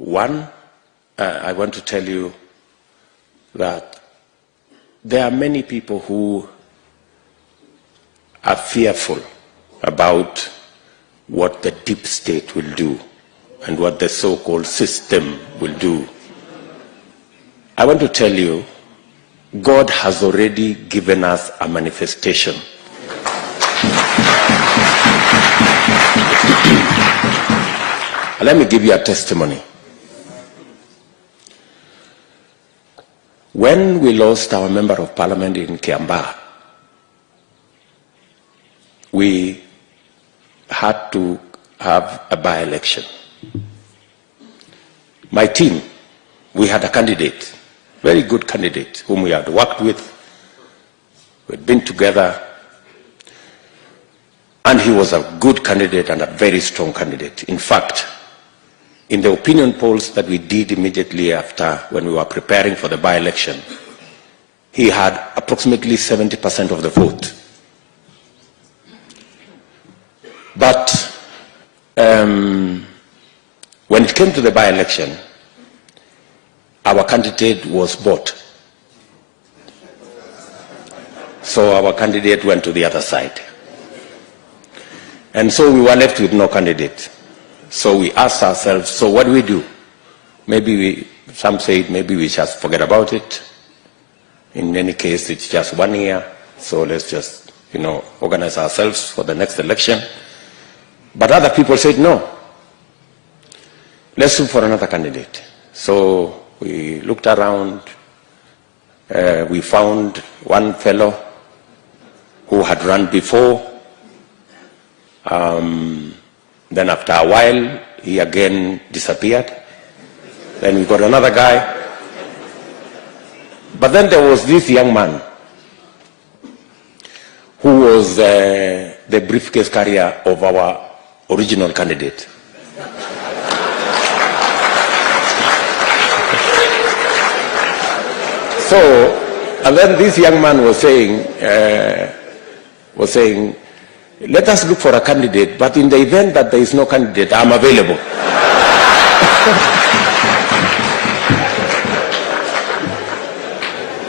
One, I want to tell you that there are many people who are fearful about what the deep state will do and what the so-called system will do. I want to tell you, God has already given us a manifestation. Let me give you a testimony. When we lost our member of parliament in Kiambaa, we had to have a by-election. My team, we had a candidate, very good candidate, whom we had worked with. We'd been together, and he was a good candidate and a very strong candidate. In fact, in the opinion polls that we did immediately after, when we were preparing for the by-election, he had approximately 70% of the vote. But when it came to the by-election, our candidate was bought. So our candidate went to the other side. And so we were left with no candidate. So we asked ourselves, so what do we do? Maybe some say maybe we just forget about it. In any case, it's just 1 year. So let's just, organize ourselves for the next election. But other people said, no, let's look for another candidate. So we looked around. We found one fellow who had run before. Then after a while, he again disappeared. Then we got another guy. But then there was this young man who was the briefcase carrier of our original candidate. So, and then this young man was saying, let us look for a candidate, but in the event that there is no candidate, I'm available.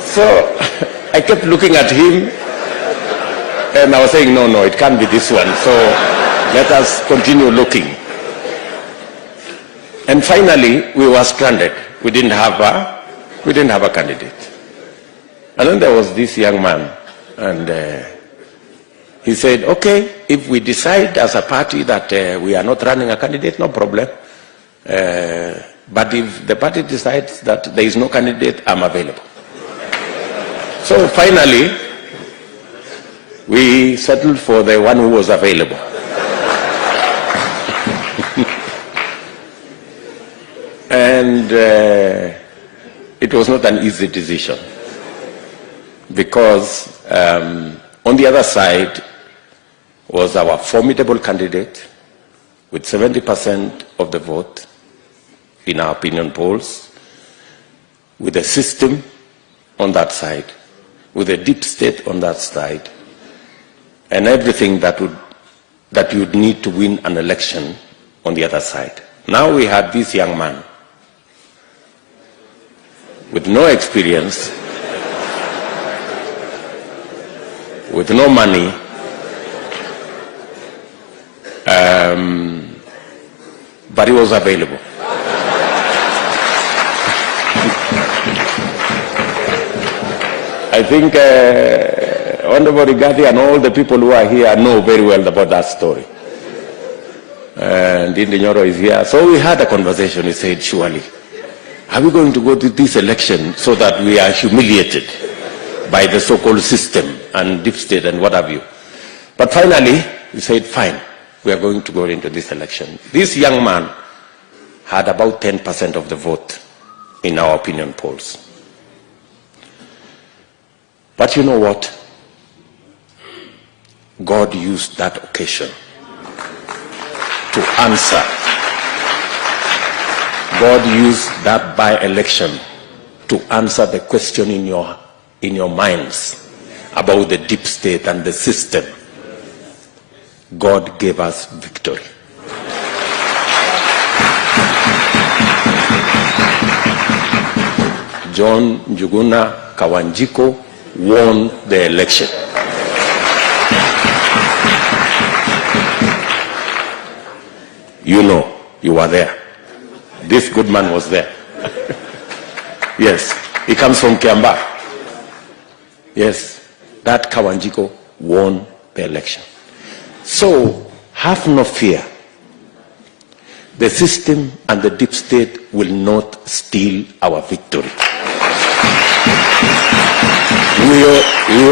So I kept looking at him, and I was saying, no, it can't be this one. So let us continue looking. And finally, we were stranded. We didn't have a candidate. And then there was this young man, and he said, okay, if we decide as a party that we are not running a candidate, no problem. But if the party decides that there is no candidate, I'm available. So finally, we settled for the one who was available. And it was not an easy decision, because on the other side was our formidable candidate with 70% of the vote in our opinion polls, with a system on that side, with a deep state on that side, and everything that you'd need to win an election on the other side. Now we had this young man with no experience, with no money, but he was available. I think Honorable Rigathi and all the people who are here know very well about that story. And Ndindi Nyoro is here. So we had a conversation. He said, surely, are we going to go to this election so that we are humiliated by the so-called system and deep state and what have you? But finally, we said, fine, we are going to go into this election. This young man had about 10% of the vote in our opinion polls. But you know what? God used that occasion to answer. God used that by-election to answer the question in your minds about the deep state and the system. God gave us victory. John Njuguna Kawanjiko won the election. You know, you were there. This good man was there. Yes, he comes from Kiambaa. Yes, that Kawanjiko won the election. So, have no fear. The system and the deep state will not steal our victory. We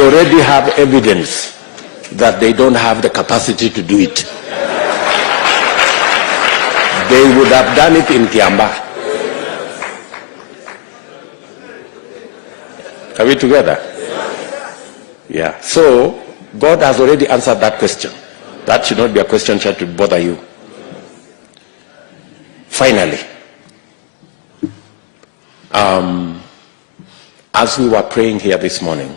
already have evidence that they don't have the capacity to do it. They would have done it in Kiambaa. Are we together? Yeah. So, God has already answered that question. That should not be a question that should bother you. Finally, as we were praying here this morning,